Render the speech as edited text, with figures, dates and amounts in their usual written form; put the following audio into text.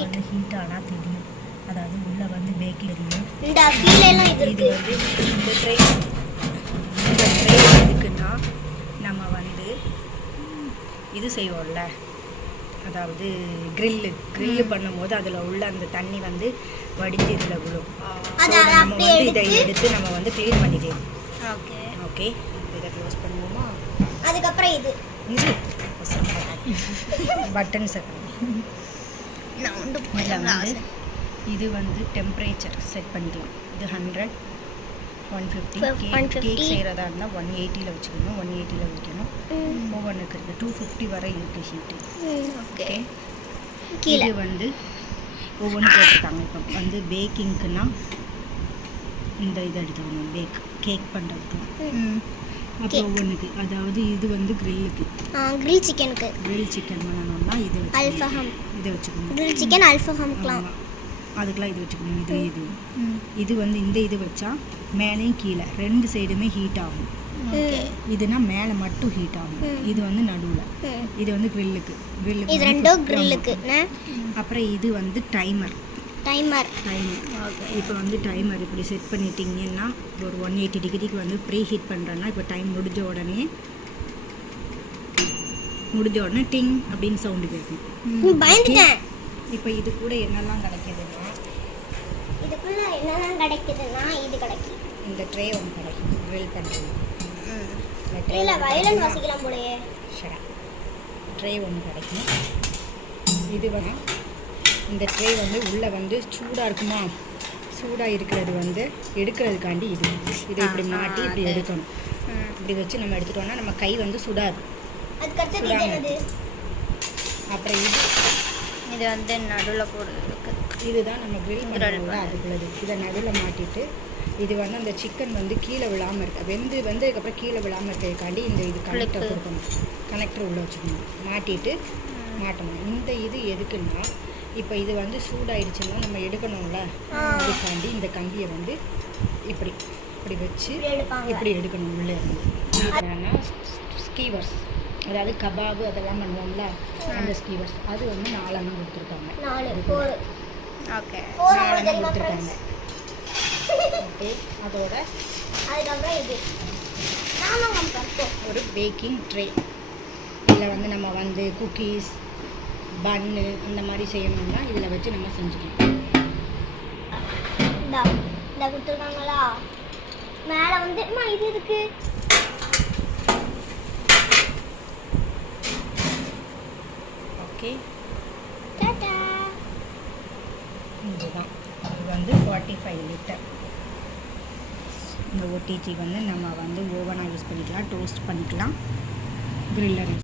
வந்து ஹீட் ஆனால் தெரியும், அதாவது உள்ளே வந்து பேக்கிங் தெரியும். இந்த கீழெல்லாம் இது வந்து இந்த ட்ரை எதுக்குன்னா நம்ம வந்து இது செய்வோம்ல, அதாவது க்ரில்லு பண்ணும்போது அதில் உள்ள அந்த தண்ணி வந்து வடிஞ்சு இதில் விழும். நம்ம வந்து இதை எடுத்து நம்ம வந்து க்ளீன் பண்ணிக்கலாம். ஓகே ஓகே, இதை க்ளோஸ் பண்ணுவோமா? அதுக்கப்புறம் இது பட்டன்ஸ் இது வந்து டெம்பரேச்சர் செட் பண்ணிக்கலாம். இது 100 150 கேக் செய்கிறதா இருந்தால் 180 வச்சுக்கணும். 180 வைக்கணும். ஓவனுக்கு இருக்குது 250 வரை இருக்குது ஹீட்டு. ஓகே, இது வந்து ஓவன் போட்டுருக்காங்க. இப்போ வந்து பேக்கிங்க்குன்னா இந்த இது எடுத்துக்கணும், கேக் பண்ணுறதுக்கு. அப்புறம் ஓவனுக்கு, அதாவது இது வந்து கிரில்லுக்கு, கிரில் சிக்கனுக்கு, கிரில் சிக்கன் பண்ணணும்னா இது அல்ஃபஹம் இதை வச்சுக்கணும். கிரில் சிக்கன் அல்ஃபஹம்லாம் அதுக்கெலாம் இது வச்சுக்கணும். இது வந்து இந்த இது வச்சா மேலேயும் கீழே 2 சைடுமே ஹீட் ஆகும். இதுனா மேலே மட்டும் ஹீட் ஆகும். இது வந்து நடுவில், இது வந்து கிரில்லுக்கு இது ரெண்டும் கிரில்லுக்கு. அப்புறம் இது வந்து டைமர். இப்போ வந்து டைமர் இப்படி செட் பண்ணிட்டீங்கன்னா ஒரு 180 டிகிரிக்கு வந்து ப்ரீ ஹீட் பண்ணுறோன்னா இப்போ டைம் முடிஞ்ச உடனே டிங் அப்படின்னு சவுண்டு கேட்கும். இப்போ இது கூட என்னெல்லாம் கிடைக்குதுன்னா இது கிடைக்கும். இந்த ட்ரே ஒன்று கிடைக்கும் க்ரில் பண்ணுறது. ட்ரே ஒன்று கிடைக்கும். இது வந்து இந்த ட்ரே வந்து உள்ளே வந்து சூடாக இருக்குமா, சூடாக இருக்கிறது வந்து எடுக்கிறதுக்காண்டி இதை இப்படி மாட்டி இப்படி எடுக்கணும். இப்படி வச்சு நம்ம எடுத்துட்டோம்னா நம்ம கை வந்து சுடாது. அப்புறம் இது வந்து நடுவில் போடுறதுக்கு, இதுதான் நம்ம க்ரில் பண்ணுறோம்ல அதுக்குள்ளது. இதை நடுவில் மாட்டிட்டு இது வந்து அந்த சிக்கன் வந்து கீழே விழாமல் இருக்கு, வெந்ததுக்கப்புறம் கீழே விழாமல் இருக்கிறதுக்காண்டி இந்த இது கனெக்டர் கொடுக்கணும். கனெக்டர் உள்ளே வச்சுக்கணும், மாட்டணும். இந்த இது எதுக்குன்னா இப்போ இது வந்து சூடாயிடுச்சுன்னா நம்ம எடுக்கணும்ல, அதுக்காண்டி இந்த கம்பியை வந்து இப்படி வச்சு இப்படி எடுக்கணும் உள்ளே இருந்து. ஸ்கீவர்ஸ், அதாவது கபாபு அதெல்லாம் பண்ணுவோம்ல, அந்த ஸ்கீவர்ஸ் அது வந்து 4 எண்ணம் கொடுத்துருக்காங்க. 4 எண்ணம் கொடுத்துருக்காங்க. ஓகே, அதோட அதுக்கப்புறம் இது ஒரு பேக்கிங் ட்ரே. இதில் வந்து நம்ம வந்து குக்கீஸ், பன்னு அந்த மாதிரி செய்யணும்னா இதில் வச்சு நம்ம செஞ்சுக்கலாம். இந்த கொடுத்துருக்காங்களா, மேலே வந்து இது இருக்கு. ஓகே, இதுதான். இது வந்து 45 லிட்டர். இந்த ஓடிஜி வந்து நம்ம வந்து ஓவனாக யூஸ் பண்ணிக்கலாம், டோஸ்ட் பண்ணிக்கலாம், கிரில்லர் யூஸ்